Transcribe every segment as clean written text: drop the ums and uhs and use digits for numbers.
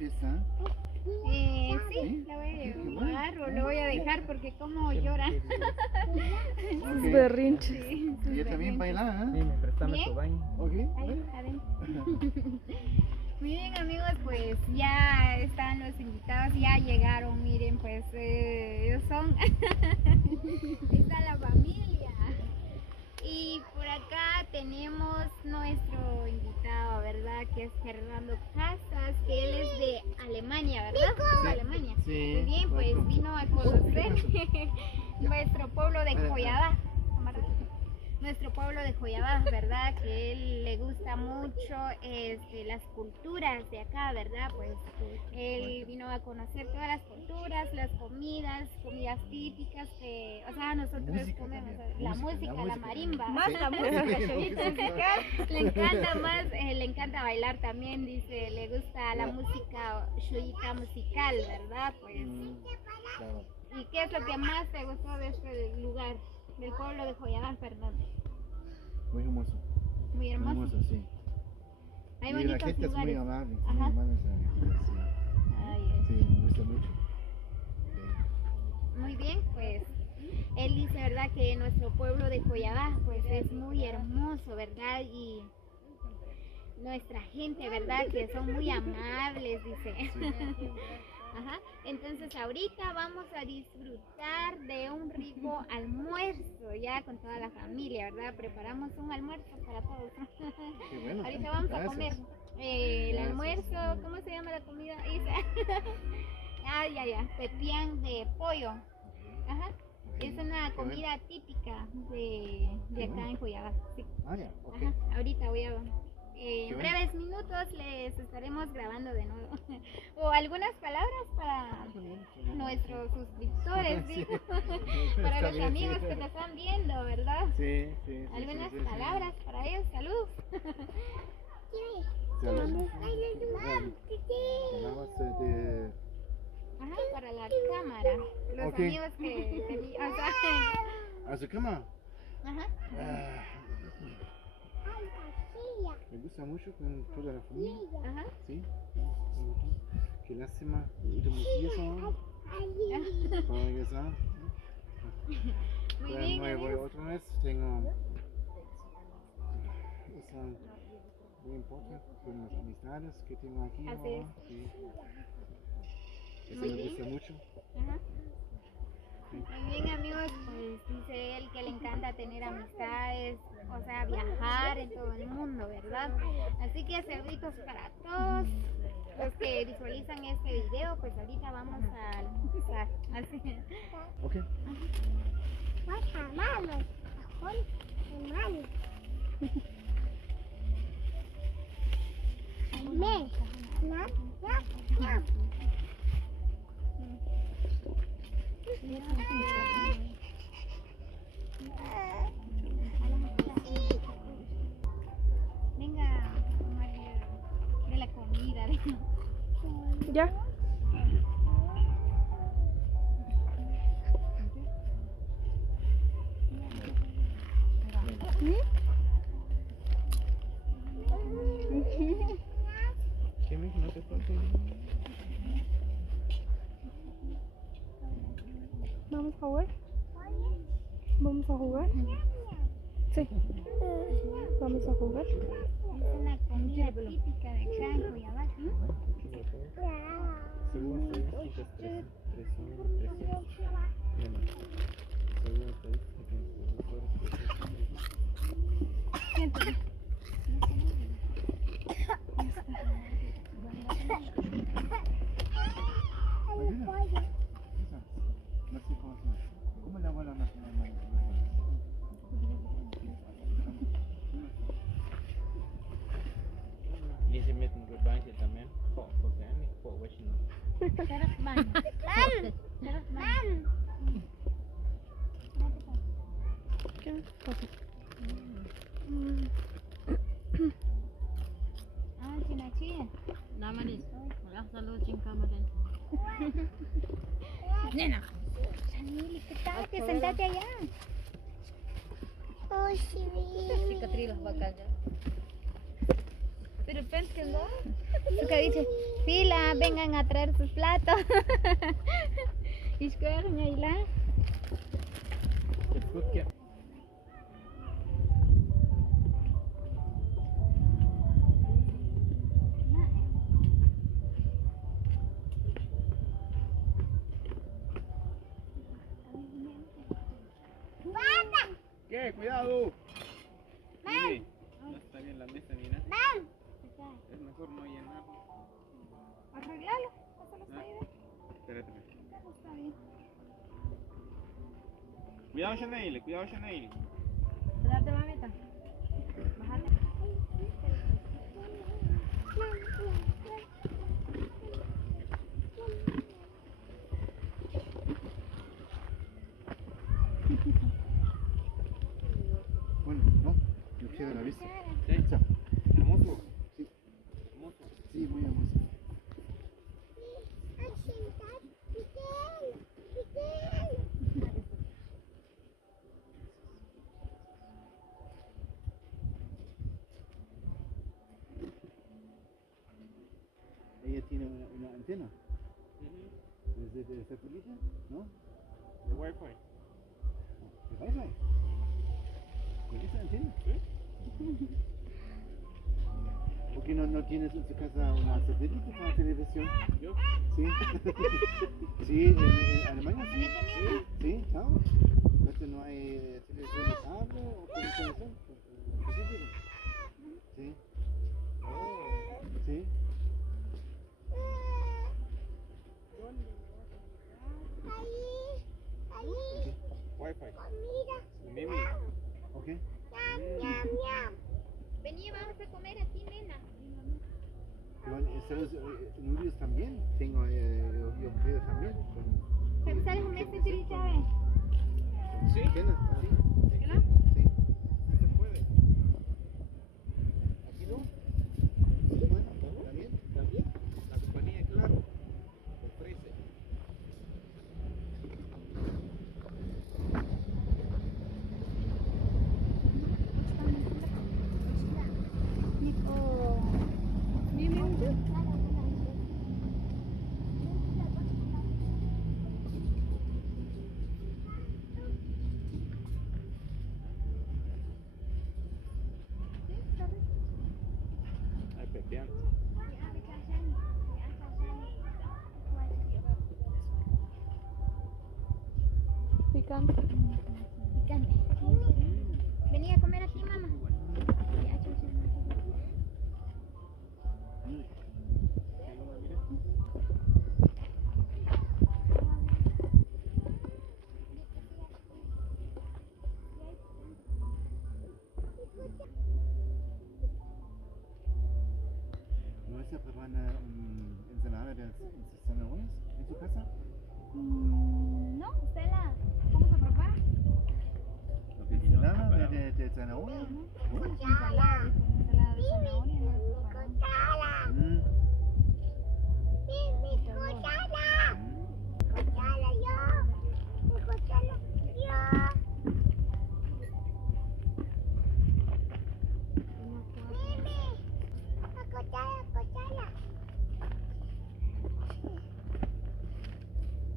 fiesta? Sí, la voy a llevar o lo voy a dejar porque como llora. Sus berrinches. Sí, Y ella también baila, ¿eh? Dime, préstame Bien. tu baño. Ok. Ahí, adentro. Muy bien, amigos, pues ya están los invitados, ya llegaron, miren, pues ellos son, ahí está la familia. Y por acá tenemos nuestro invitado, ¿verdad? Que es Fernando Casas, que él es de Alemania, ¿verdad? Sí. Alemania. Sí, Muy bien, pues correcto. vino a conocer nuestro pueblo de Joyabá. Nuestro pueblo de Joyabá, ¿verdad? Que él le gusta mucho las culturas de acá, ¿verdad? Pues él vino a conocer todas las culturas, las comidas típicas que, o sea, nosotros Música comemos, también, la música, música, la marimba. Sí. Más la música, Sí. chavito, musical. Le encanta más, le encanta bailar también, dice, le gusta la música, shoyita musical, ¿verdad? Pues, Claro. ¿y qué es lo que más te gustó de este lugar, del pueblo de Joyabá, Fernando? Muy hermoso. Muy Muy hermoso. hermoso, sí. Hay Y la bonitos gente es muy lugares. amable. Ajá. Muy amable. Sí. Ay, ay. Sí, me gusta mucho. Muy bien, pues él dice, ¿verdad? Que nuestro pueblo de Joyabá, pues es muy hermoso, ¿verdad? Y nuestra gente, ¿verdad? Que son muy amables, dice. Ajá. Entonces ahorita vamos a disfrutar de un rico almuerzo ya con toda la familia, ¿verdad? Preparamos un almuerzo para todos. Qué bueno. Ahorita vamos a Gracias. comer el Gracias. almuerzo, ¿cómo se llama la comida? Isa? ya, pepián de pollo. Ajá. Es una comida típica de acá en Joyabá. Sí. Ah, ya, ok. Ajá. Ahorita voy a... en bueno. breves minutos les estaremos grabando de nuevo. O algunas palabras para nuestros suscriptores, Sí. digo. Para Está los bien, amigos sí. que nos están viendo, ¿verdad? Sí, sí. Algunas sí, sí. palabras para ellos. Salud. Salud. Palabras de... Ajá, para la cámara. Los Ok. amigos que tenían. O sea, ¿A su cama? ajá. Ah, me gusta mucho con toda la familia. Ajá. Sí. Qué lástima. Iremos para regresar. Muy Pero bien, no voy amigos. otra vez. Tengo... Es muy importante con las amistades que tengo aquí Así ahora. Sí. Eso Muy me bien. gusta mucho. Ajá. Muy bien, amigos, pues dice él que le encanta tener amistades, o sea, viajar en todo el mundo, ¿verdad? Así que saluditos para todos los que visualizan este video, pues ahorita vamos a almorzar. Así. Ok. Venga, María, de la comida. Ya. ¿Qué me no te falta? Vamos a jugar. Vamos a jugar. Sí. Vamos a jugar. Es una comida típica de acá en Joyabá. Según estadísticas, 300. Según Siéntate. ¿Cómo la abuela nacional? Je zit met een baantje daarmee. Volgens mij niet. Volgens mij niet. ¿Qué pasa? Ah, Chinachi. Namanis. Wala sa loob yung kama din. Nena. Chanili, ¿qué tal? Que sentate allá. Si Katrina bakal dyan. Pero pensé que no. Suka dice, fila, vengan a traer sus platos. Ishkuar, Ñaila. It's good, yeah. ¿Qué? Cuidado. Mire, no está bien la mesa, mira. Es mejor no llenarlo. Arreglalo, pásalo hasta ahí. Espérate. Está bien. Cuidado, Chanel, cuidado, Chanel. Espérate, mamita. Bájate. Bueno, no, yo quiero la vista. Sí. Hermoso. Sí. Hermoso. Sí, muy hermoso. Ella tiene una antena. ¿Es de satélite? ¿No? De Wi-Fi. ¿De Wi-Fi? ¿Con esa antena? Sí. ¿Por qué no tienes en tu casa una satélite para televisión? Yo. Sí. Sí, en Alemania sí. Sí, claro. Entonces no hay televisión de cable o televisión. Sí. Oh. Sí. Wi-Fi. Mimi. Ok. Vení, vamos a comer aquí, nena. Yo en Estados Unidos también tengo, yo creo también. ¿Sabes a comer este chave? Sí. Antena, sí. ¿No? Sí. Se puede. ¿Aquí no? Sí, bueno, también. También. La compañía, claro, ofrece. Hay pepeando. Picante. Picante. Vení a comer aquí, mamá. ¿No vas a preparar una ensalada de zanahorias en tu casa? No, Stella, ¿cómo se prepara? ¿Ensalada de zanahoria? Ensalada de zanahoria, no la preparamos. Mm.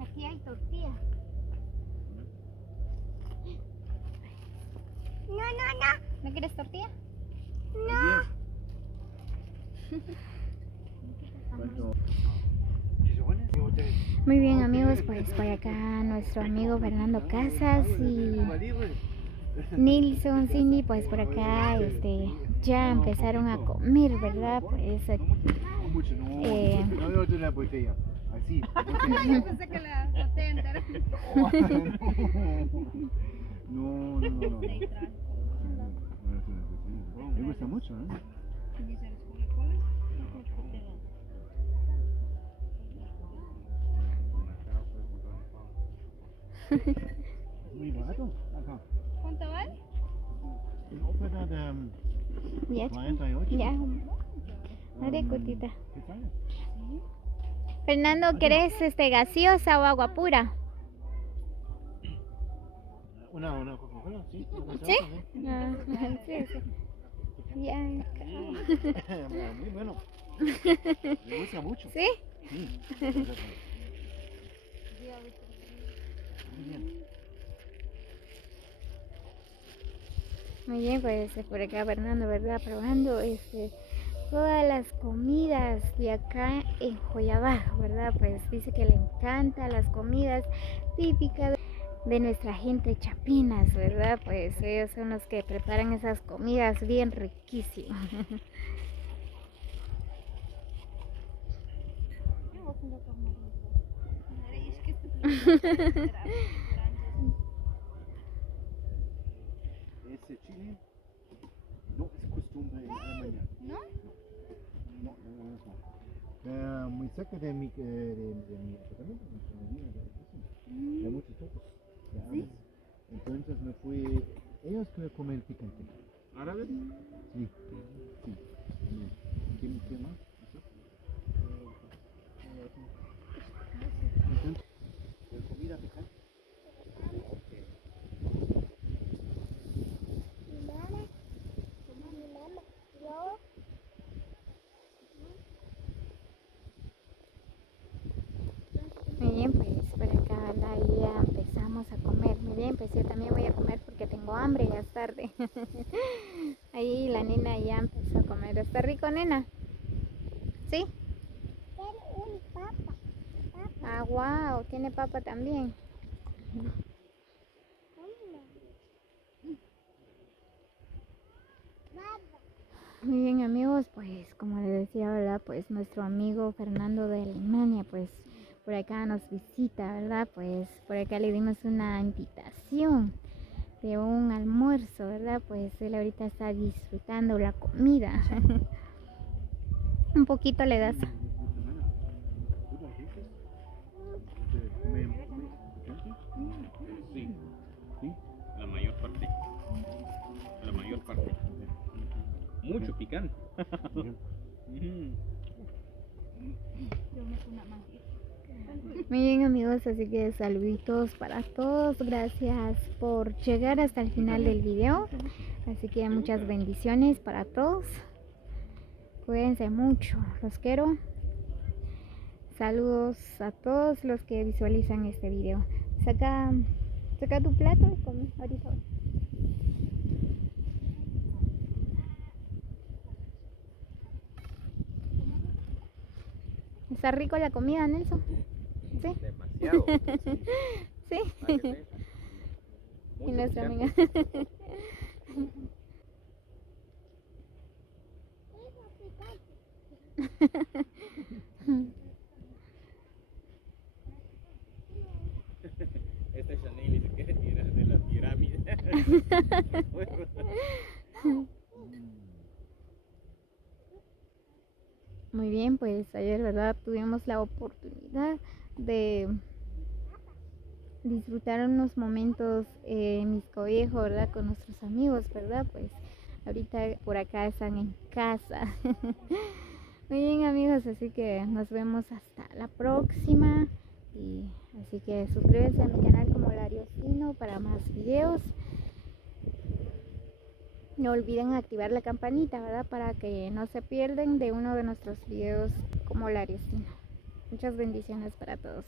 Aquí hay tortilla. ¿No quieres tortilla? ¿Cuánto? Muy bien, amigos, pues por acá nuestro amigo Fernando Casas y Nilson, Cindy, pues por acá ya empezaron a comer, ¿verdad? Pues No mucho, no. No de una botella. Así. Yo pensé que la botella entera. No. Me gusta mucho, ¿eh? Muy barato acá. ¿Cuánto vale? En ópera de ya, 48. ya, madre cotita. ¿Qué tal? Fernando, ¿querés gaseosa o agua pura? Una Coca-Cola, sí. ¿Sí? Ah, sí, sí. Ya. Muy bueno. Me gusta mucho. ¿Sí? Sí. Muy bien. Muy bien, pues por acá Fernando, ¿verdad? Probando todas las comidas de acá en Joyabaj, ¿verdad? Pues dice que le encantan las comidas típicas de nuestra gente chapinas, ¿verdad? Pues ellos son los que preparan esas comidas bien riquísimas. Ese chile no es costumbre en Alemania. ¿No? No, muy cerca de mi apartamento, hay muchos tacos de árabes. Entonces me fui. Ellos quieren comer picante. ¿Árabes? Sí, sí. También. ¿Qué más? Entonces, ¿de comida picante? Muy bien, pues por acá, ¿verdad? Ya empezamos a comer. Muy bien, pues yo también voy a comer porque tengo hambre, ya es tarde. Ahí la nena ya empezó a comer. ¿Está rico, nena? ¿Sí? Ah, wow, tiene papa también. Muy bien, amigos, pues como les decía, ¿verdad? Pues nuestro amigo Fernando de Alemania, pues por acá nos visita, ¿verdad? Pues por acá le dimos una invitación de un almuerzo, ¿verdad? Pues él ahorita está disfrutando la comida. Un poquito le das. Sí. ¿Sí? La mayor parte. La mayor parte. Mucho picante. Mm. Muy bien, amigos, así que saluditos para todos. Gracias por llegar hasta el final del video. Así que muchas bendiciones para todos. Cuídense mucho, los quiero. Saludos a todos los que visualizan este video. Saca tu plato y come ahorita. ¿Está rico la comida, Nelson? ¿Sí? Demasiado. Sí. Para que sepa. Y Mucho nuestra picante. amiga. Esta Chanel dice que era de la pirámide. Muy bien, pues ayer, ¿verdad? Tuvimos la oportunidad de disfrutar unos momentos en Miscovejo, ¿verdad? Con nuestros amigos, ¿verdad? Pues ahorita por acá están en casa. Muy bien, amigos, así que nos vemos hasta la próxima. Y así que suscríbanse a mi canal como Lariosino para más videos. No olviden activar la campanita, ¿verdad? Para que no se pierdan de uno de nuestros videos como Lariosino. Muchas bendiciones para todos.